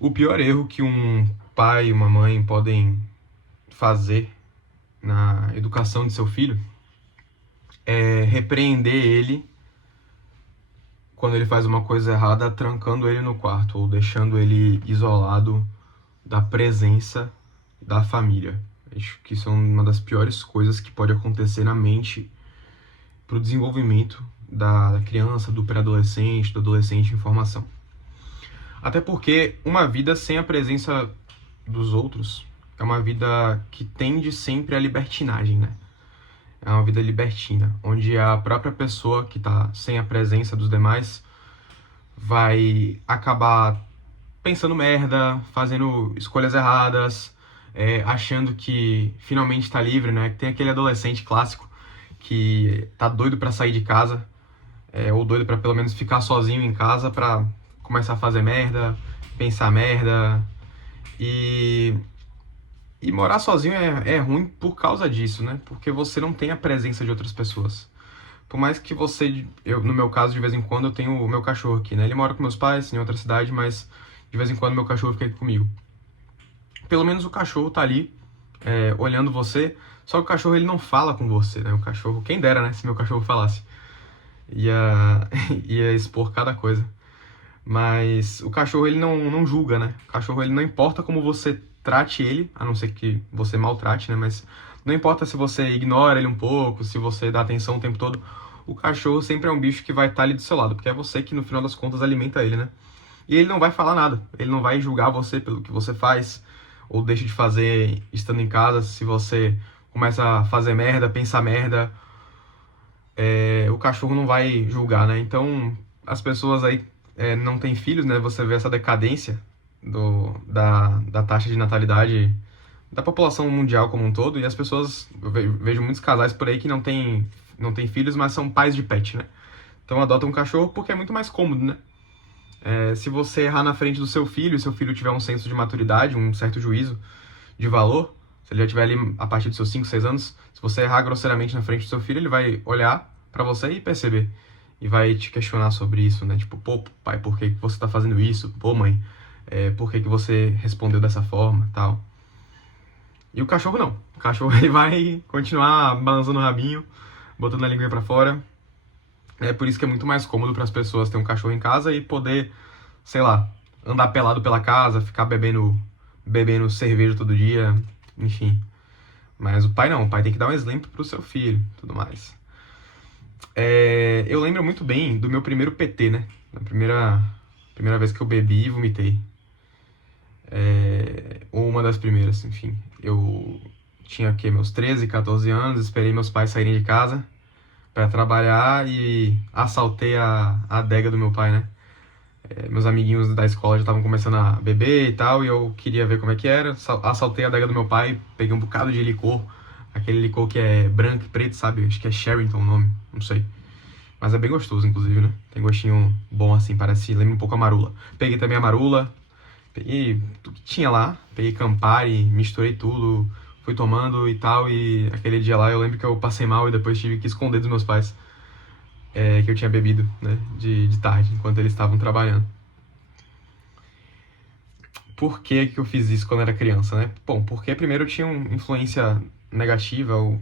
O pior erro que um pai e uma mãe podem fazer na educação de seu filho é repreender ele quando ele faz uma coisa errada, trancando ele no quarto ou deixando ele isolado da presença da família. Acho que isso é uma das piores coisas que pode acontecer na mente para o desenvolvimento da criança, do pré-adolescente, do adolescente em formação. Até porque uma vida sem a presença dos outros é uma vida que tende sempre à libertinagem, né? É uma vida libertina, onde a própria pessoa que está sem a presença dos demais vai acabar pensando merda, fazendo escolhas erradas, achando que finalmente está livre, né? Tem aquele adolescente clássico que tá doido para sair de casa, ou doido para pelo menos ficar sozinho em casa para começar a fazer merda, pensar merda. E, e morar sozinho é ruim por causa disso, né? Porque você não tem a presença de outras pessoas. Por mais que você, no meu caso, de vez em quando, eu tenho o meu cachorro aqui, né? Ele mora com meus pais em outra cidade, mas de vez em quando meu cachorro fica aqui comigo. Pelo menos o cachorro tá ali, olhando você, só que o cachorro ele não fala com você, né? O cachorro, quem dera, né? Se meu cachorro falasse. Ia, ia expor cada coisa. Mas o cachorro ele não julga, né? O cachorro ele não importa como você trate ele, a não ser que você maltrate, né? Mas não importa se você ignora ele um pouco, se você dá atenção o tempo todo, o cachorro sempre é um bicho que vai estar ali do seu lado, porque é você que no final das contas alimenta ele, né? E ele não vai falar nada, ele não vai julgar você pelo que você faz ou deixa de fazer estando em casa, se você começa a fazer merda, pensar merda, o cachorro não vai julgar, né? Então, as pessoas aí não têm filhos, né? Você vê essa decadência da taxa de natalidade da população mundial como um todo, e as pessoas, eu vejo muitos casais por aí que não têm filhos, mas são pais de pet, né? Então adotam um cachorro porque é muito mais cômodo, né? Se você errar na frente do seu filho, e seu filho tiver um senso de maturidade, um certo juízo de valor, se ele já tiver ali a partir dos seus 5, 6 anos, se você errar grosseiramente na frente do seu filho, ele vai olhar pra você e perceber. E vai te questionar sobre isso, né? Tipo, pô, pai, por que você tá fazendo isso? Pô, mãe, por que você respondeu dessa forma, tal. E o cachorro não. O cachorro ele vai continuar balançando o rabinho, botando a língua pra fora. É por isso que é muito mais cômodo para as pessoas ter um cachorro em casa e poder, sei lá, andar pelado pela casa, ficar bebendo cerveja todo dia, enfim. Mas o pai não, o pai tem que dar um exemplo pro seu filho, tudo mais. Eu lembro muito bem do meu primeiro PT, né? Na primeira vez que eu bebi e vomitei. Ou uma das primeiras, enfim. Eu tinha aqui meus 13, 14 anos, esperei meus pais saírem de casa para trabalhar e assaltei a adega do meu pai, né? Meus amiguinhos da escola já estavam começando a beber e tal, e eu queria ver como é que era. Assaltei a adega do meu pai, peguei um bocado de licor, aquele licor que é branco e preto, sabe? Acho que é Sherrington o nome, não sei. Mas é bem gostoso, inclusive, né? Tem gostinho bom assim, lembra um pouco a marula. Peguei também a marula, peguei tudo que tinha lá, peguei Campari, misturei tudo, fui tomando e tal, e aquele dia lá eu lembro que eu passei mal e depois tive que esconder dos meus pais que eu tinha bebido, né, de tarde, enquanto eles estavam trabalhando. Por que que eu fiz isso quando era criança, né? Bom, porque primeiro eu tinha uma influência negativa, ou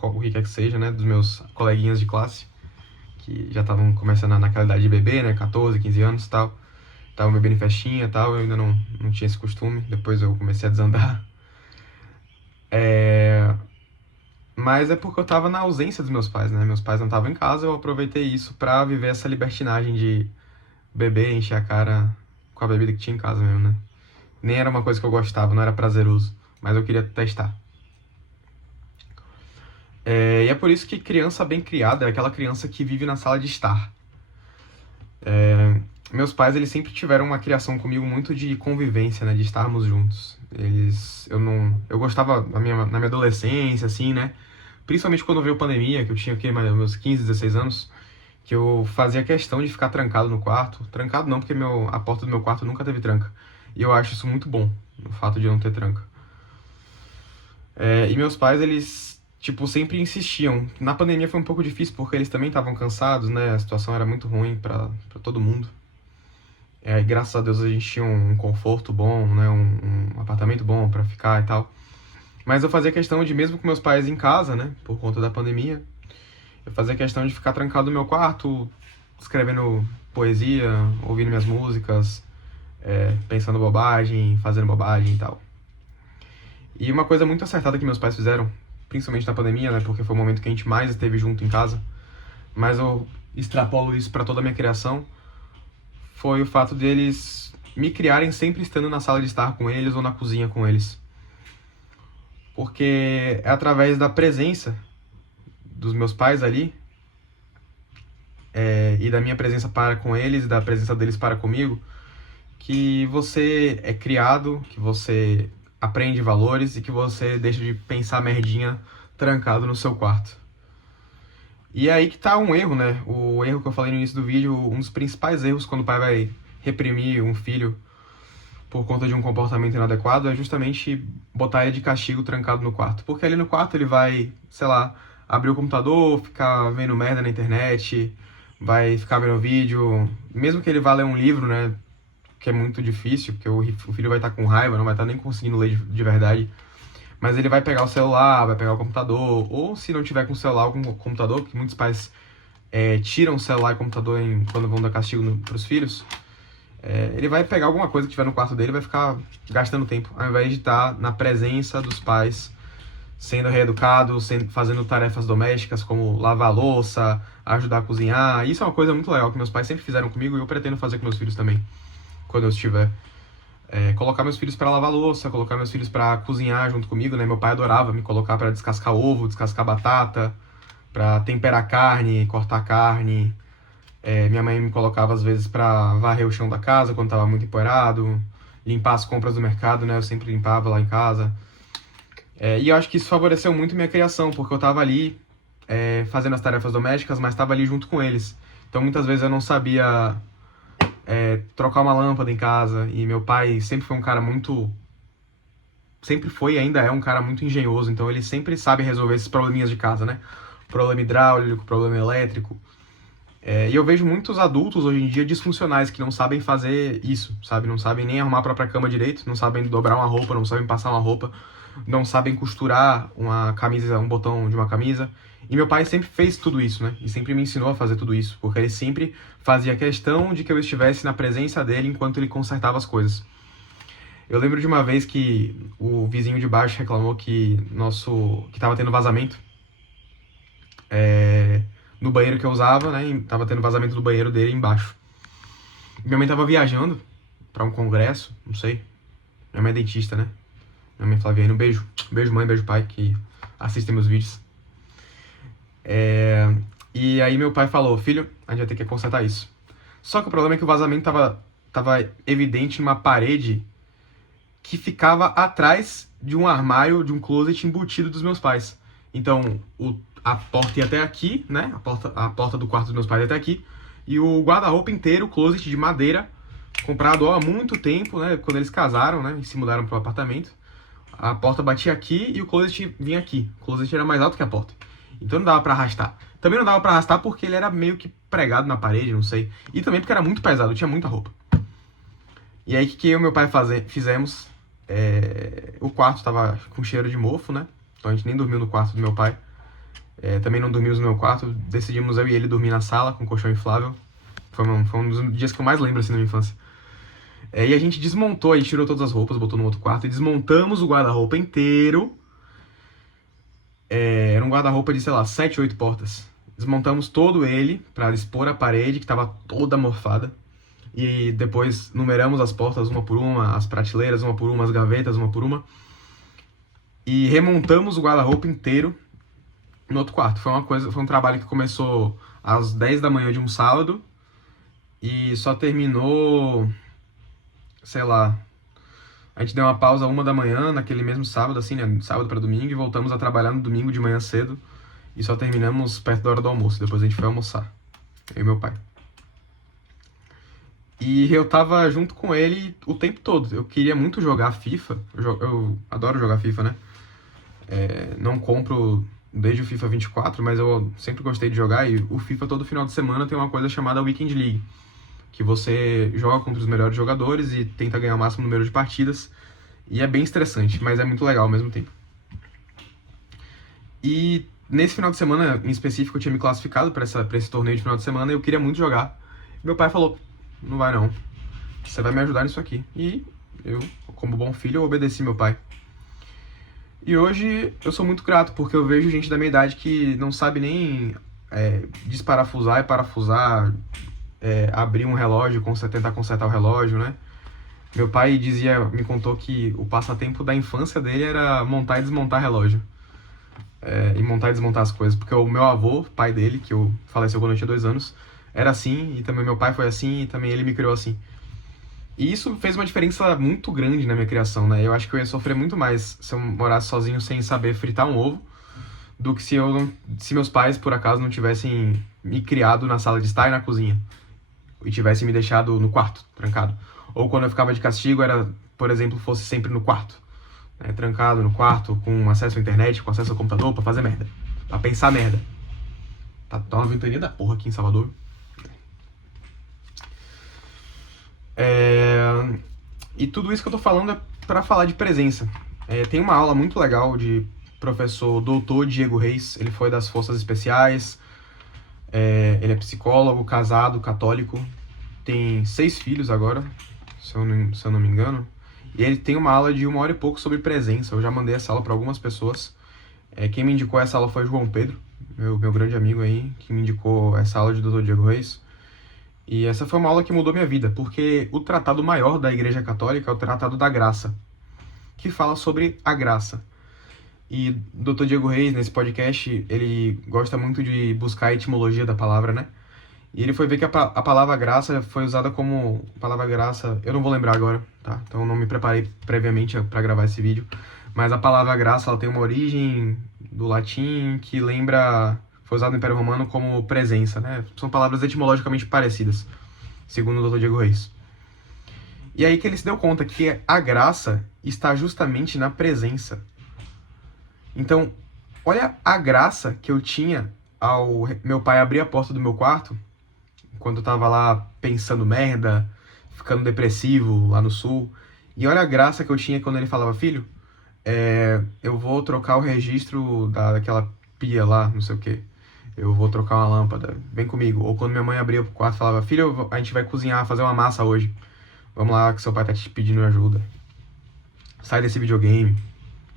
o que quer que seja, né, dos meus coleguinhas de classe, que já estavam começando naquela idade de beber, né, 14, 15 anos e tal. Estavam bebendo em festinha e tal, eu ainda não tinha esse costume, depois eu comecei a desandar. Mas é porque eu tava na ausência dos meus pais, né? Meus pais não estavam em casa, eu aproveitei isso pra viver essa libertinagem de beber, encher a cara com a bebida que tinha em casa mesmo, né? Nem era uma coisa que eu gostava, não era prazeroso, mas eu queria testar. E é por isso que criança bem criada é aquela criança que vive na sala de estar. Meus pais, eles sempre tiveram uma criação comigo muito de convivência, né? De estarmos juntos. Eu gostava na minha adolescência, assim, né? Principalmente quando veio a pandemia, que eu tinha aqui meus 15, 16 anos, que eu fazia questão de ficar trancado no quarto. Trancado não, porque a porta do meu quarto nunca teve tranca. E eu acho isso muito bom, o fato de não ter tranca. E meus pais, eles, tipo, sempre insistiam. Na pandemia foi um pouco difícil, porque eles também estavam cansados, né? A situação era muito ruim pra todo mundo. Graças a Deus a gente tinha um conforto bom, né? Um apartamento bom pra ficar e tal. Mas eu fazia questão de, mesmo com meus pais em casa, né? Por conta da pandemia, eu fazia questão de ficar trancado no meu quarto, escrevendo poesia, ouvindo minhas músicas, pensando bobagem, fazendo bobagem e tal. E uma coisa muito acertada que meus pais fizeram, principalmente na pandemia, né? Porque foi o momento que a gente mais esteve junto em casa, mas eu extrapolo isso pra toda a minha criação, foi o fato deles me criarem sempre estando na sala de estar com eles ou na cozinha com eles. Porque é através da presença dos meus pais ali, e da minha presença para com eles e da presença deles para comigo, que você é criado, que você aprende valores e que você deixa de pensar merdinha trancado no seu quarto. E é aí que tá um erro, né? O erro que eu falei no início do vídeo, um dos principais erros quando o pai vai reprimir um filho por conta de um comportamento inadequado é justamente botar ele de castigo trancado no quarto. Porque ali no quarto ele vai, sei lá, abrir o computador, ficar vendo merda na internet, vai ficar vendo vídeo, mesmo que ele vá ler um livro, né? Que é muito difícil, porque o filho vai estar com raiva, não vai estar nem conseguindo ler de verdade. Mas ele vai pegar o celular, vai pegar o computador, ou se não tiver com o celular ou com o computador, porque muitos pais tiram o celular e o computador quando vão dar castigo pros filhos, ele vai pegar alguma coisa que tiver no quarto dele e vai ficar gastando tempo, ao invés de estar na presença dos pais, sendo reeducado, fazendo tarefas domésticas como lavar a louça, ajudar a cozinhar. Isso é uma coisa muito legal que meus pais sempre fizeram comigo e eu pretendo fazer com meus filhos também, quando eu estiver. Colocar meus filhos para lavar louça, colocar meus filhos para cozinhar junto comigo, né? Meu pai adorava me colocar para descascar ovo, descascar batata, para temperar carne, cortar carne. Minha mãe me colocava às vezes para varrer o chão da casa quando estava muito empoeirado, limpar as compras do mercado, né? Eu sempre limpava lá em casa. E eu acho que isso favoreceu muito minha criação, porque eu estava ali fazendo as tarefas domésticas, mas estava ali junto com eles. Então muitas vezes eu não sabia trocar uma lâmpada em casa, e meu pai sempre foi um cara muito... Sempre foi e ainda é um cara muito engenhoso, então ele sempre sabe resolver esses probleminhas de casa, né? Problema hidráulico, problema elétrico. E eu vejo muitos adultos hoje em dia disfuncionais que não sabem fazer isso, sabe? Não sabem nem arrumar a própria cama direito, não sabem dobrar uma roupa, não sabem passar uma roupa, não sabem costurar uma camisa, um botão de uma camisa. E meu pai sempre fez tudo isso, né? E sempre me ensinou a fazer tudo isso, porque ele sempre fazia questão de que eu estivesse na presença dele enquanto ele consertava as coisas. Eu lembro de uma vez que o vizinho de baixo reclamou que tava tendo vazamento no banheiro que eu usava, né? E tava tendo vazamento do banheiro dele embaixo. Minha mãe tava viajando pra um congresso, não sei. Minha mãe é dentista, né? Minha mãe Flaviane, um beijo. Beijo mãe, beijo pai, que assistem meus vídeos. E aí meu pai falou, filho, a gente vai ter que consertar isso. Só que o problema é que o vazamento tava evidente numa parede que ficava atrás de um armário, de um closet embutido dos meus pais. Então, a porta ia até aqui, né? A porta do quarto dos meus pais ia até aqui. E o guarda-roupa inteiro, closet de madeira, comprado há muito tempo, né? Quando eles casaram, né? E se mudaram pro apartamento. A porta batia aqui e o closet vinha aqui. O closet era mais alto que a porta. Então não dava pra arrastar. Também não dava pra arrastar porque ele era meio que pregado na parede, não sei. E também porque era muito pesado, tinha muita roupa. E aí o que eu e meu pai fizemos? O quarto tava com cheiro de mofo, né? Então a gente nem dormiu no quarto do meu pai. Também não dormimos no meu quarto. Decidimos eu e ele dormir na sala com colchão inflável. Foi um dos dias que eu mais lembro assim na minha infância. E a gente desmontou, a gente tirou todas as roupas, botou no outro quarto e desmontamos o guarda-roupa inteiro. Era um guarda-roupa de, sei lá, 7, 8 portas. Desmontamos todo ele pra expor a parede, que tava toda morfada. E depois numeramos as portas uma por uma, as prateleiras uma por uma, as gavetas uma por uma. E remontamos o guarda-roupa inteiro no outro quarto. Foi um trabalho que começou às 10 da manhã de um sábado e só terminou, sei lá, a gente deu uma pausa 1 da manhã naquele mesmo sábado, assim, né, sábado para domingo, e voltamos a trabalhar no domingo de manhã cedo e só terminamos perto da hora do almoço. Depois a gente foi almoçar, eu e meu pai. E eu tava junto com ele o tempo todo. Eu queria muito jogar FIFA, eu adoro jogar FIFA, né? Não compro desde o FIFA 24, mas eu sempre gostei de jogar, e o FIFA todo final de semana tem uma coisa chamada Weekend League, que você joga contra os melhores jogadores e tenta ganhar o máximo número de partidas. E é bem estressante, mas é muito legal ao mesmo tempo. E nesse final de semana, em específico, eu tinha me classificado para esse torneio de final de semana e eu queria muito jogar. Meu pai falou, não vai não, você vai me ajudar nisso aqui. E eu, como bom filho, eu obedeci meu pai. E hoje eu sou muito grato, porque eu vejo gente da minha idade que não sabe nem desparafusar e parafusar, abrir um relógio, tentar consertar o relógio, né? Meu pai me contou que o passatempo da infância dele era montar e desmontar relógio. E montar e desmontar as coisas, porque o meu avô, pai dele, que faleceu quando eu tinha 2 anos, era assim, e também meu pai foi assim, e também ele me criou assim. E isso fez uma diferença muito grande na minha criação, né? Eu acho que eu ia sofrer muito mais se eu morasse sozinho sem saber fritar um ovo, do que se meus pais, por acaso, não tivessem me criado na sala de estar e na cozinha, e tivessem me deixado no quarto, trancado. Ou quando eu ficava de castigo, por exemplo, fosse sempre no quarto. Trancado no quarto, com acesso à internet, com acesso ao computador, pra fazer merda. Pra pensar merda. Tá uma ventania da porra aqui em Salvador. E tudo isso que eu tô falando é pra falar de presença. Tem uma aula muito legal de professor Doutor Diego Reis. Ele foi das Forças Especiais. Ele é psicólogo, casado, católico. Tem 6 filhos agora, se eu não me engano. E ele tem uma aula de 1 hora e pouco sobre presença. Eu já mandei essa aula para algumas pessoas. Quem me indicou essa aula foi João Pedro, meu grande amigo aí, que me indicou essa aula de Dr. Diego Reis. E essa foi uma aula que mudou minha vida, porque o tratado maior da Igreja Católica é o Tratado da Graça, que fala sobre a graça. E Dr. Diego Reis, nesse podcast, ele gosta muito de buscar a etimologia da palavra, né? E ele foi ver que a palavra graça foi usada como... palavra graça, eu não vou lembrar agora, tá? Então eu não me preparei previamente para gravar esse vídeo. Mas a palavra graça, ela tem uma origem do latim que lembra... foi usado no Império Romano como presença, né? São palavras etimologicamente parecidas, segundo o Dr. Diego Reis. E aí que ele se deu conta que a graça está justamente na presença. Então, olha a graça que eu tinha ao meu pai abrir a porta do meu quarto, quando eu tava lá pensando merda, ficando depressivo lá no sul. E olha a graça que eu tinha quando ele falava, filho, eu vou trocar o registro daquela pia lá, não sei o que. Eu vou trocar uma lâmpada, vem comigo. Ou quando minha mãe abria o quarto e falava, filho, a gente vai cozinhar, fazer uma massa hoje. Vamos lá que seu pai tá te pedindo ajuda. Sai desse videogame,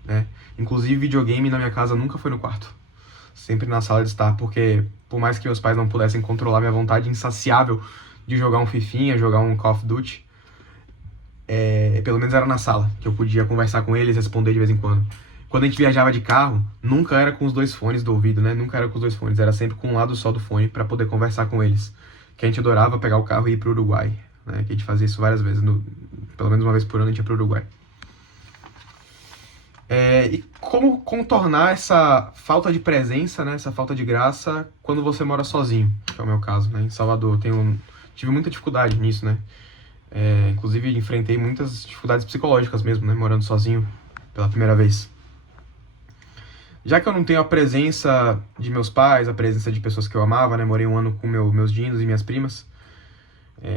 né? Inclusive videogame na minha casa nunca foi no quarto. Sempre na sala de estar, porque por mais que meus pais não pudessem controlar minha vontade insaciável de jogar um Fifinha, jogar um Call of Duty, pelo menos era na sala, que eu podia conversar com eles, responder de vez em quando. Quando a gente viajava de carro, nunca era com os 2 fones do ouvido, né? Nunca era com os 2 fones, era sempre com um lado só do fone para poder conversar com eles. Que a gente adorava pegar o carro e ir pro Uruguai, né? Que a gente fazia isso várias vezes, pelo menos uma vez por ano a gente ia pro Uruguai. E como contornar essa falta de presença, né, essa falta de graça, quando você mora sozinho, que é o meu caso, né? Em Salvador tive muita dificuldade nisso, né? Inclusive enfrentei muitas dificuldades psicológicas mesmo, né, morando sozinho pela primeira vez. Já que eu não tenho a presença de meus pais, a presença de pessoas que eu amava, né? Morei 1 ano com meus dinos e minhas primas.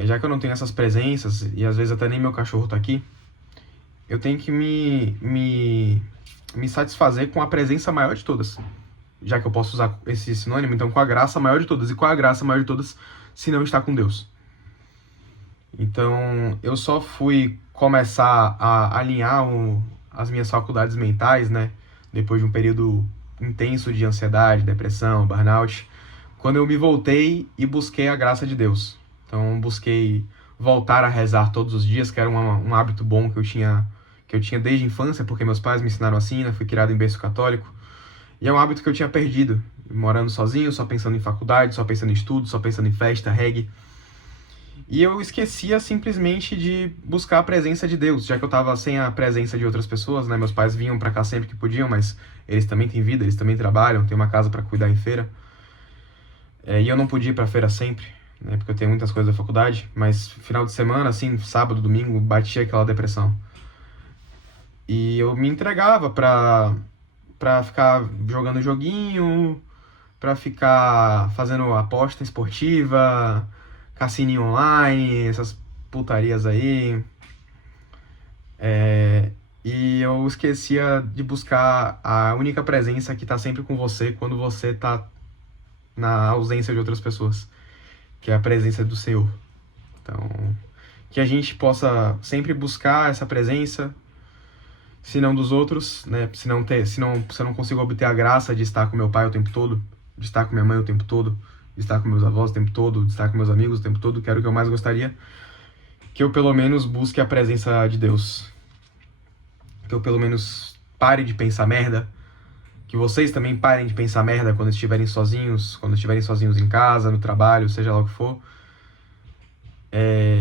Já que eu não tenho essas presenças, e às vezes até nem meu cachorro tá aqui, eu tenho que me satisfazer com a presença maior de todas. Já que eu posso usar esse sinônimo, então com a graça maior de todas. E qual é a graça maior de todas se não está com Deus? Então, eu só fui começar a alinhar as minhas faculdades mentais, né? Depois de um período intenso de ansiedade, depressão, burnout, quando eu me voltei e busquei a graça de Deus. Então, busquei voltar a rezar todos os dias, que era um hábito bom que eu tinha desde a infância, porque meus pais me ensinaram assim, né? Fui criado em berço católico. E é um hábito que eu tinha perdido, morando sozinho, só pensando em faculdade, só pensando em estudo, só pensando em festa, reggae. E eu esquecia simplesmente de buscar a presença de Deus, já que eu estava sem a presença de outras pessoas, né? Meus pais vinham para cá sempre que podiam, mas eles também têm vida, eles também trabalham, têm uma casa para cuidar em feira. E eu não podia ir para feira sempre, né? Porque eu tenho muitas coisas da faculdade, mas final de semana, assim, sábado, domingo, batia aquela depressão. E eu me entregava pra ficar jogando joguinho, pra ficar fazendo aposta esportiva, cassininho online, essas putarias aí. E eu esquecia de buscar a única presença que tá sempre com você quando você tá na ausência de outras pessoas, que é a presença do Senhor. Então, que a gente possa sempre buscar essa presença, se não dos outros, né? Se eu não consigo obter a graça de estar com meu pai o tempo todo, de estar com minha mãe o tempo todo, de estar com meus avós o tempo todo, de estar com meus amigos o tempo todo, que era o que eu mais gostaria, que eu pelo menos busque a presença de Deus. Que eu pelo menos pare de pensar merda, que vocês também parem de pensar merda quando estiverem sozinhos em casa, no trabalho, seja lá o que for,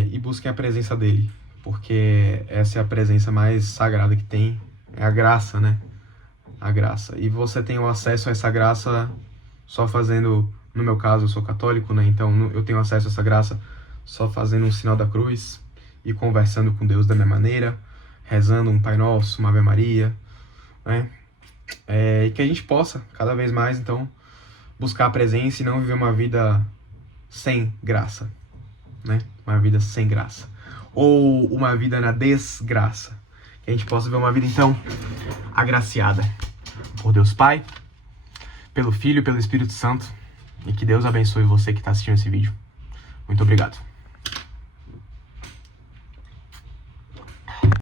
e busquem a presença dele, porque essa é a presença mais sagrada que tem, é a graça, né? A graça. E você tem o acesso a essa graça só fazendo, no meu caso, eu sou católico, né? Então eu tenho acesso a essa graça só fazendo um sinal da cruz e conversando com Deus da minha maneira, rezando um Pai Nosso, uma Ave Maria, né? E que a gente possa, cada vez mais, então, buscar a presença e não viver uma vida sem graça, né? Uma vida sem graça. Ou uma vida na desgraça. Que a gente possa viver uma vida, então, agraciada por Deus Pai, pelo Filho e pelo Espírito Santo. E que Deus abençoe você que está assistindo esse vídeo. Muito obrigado.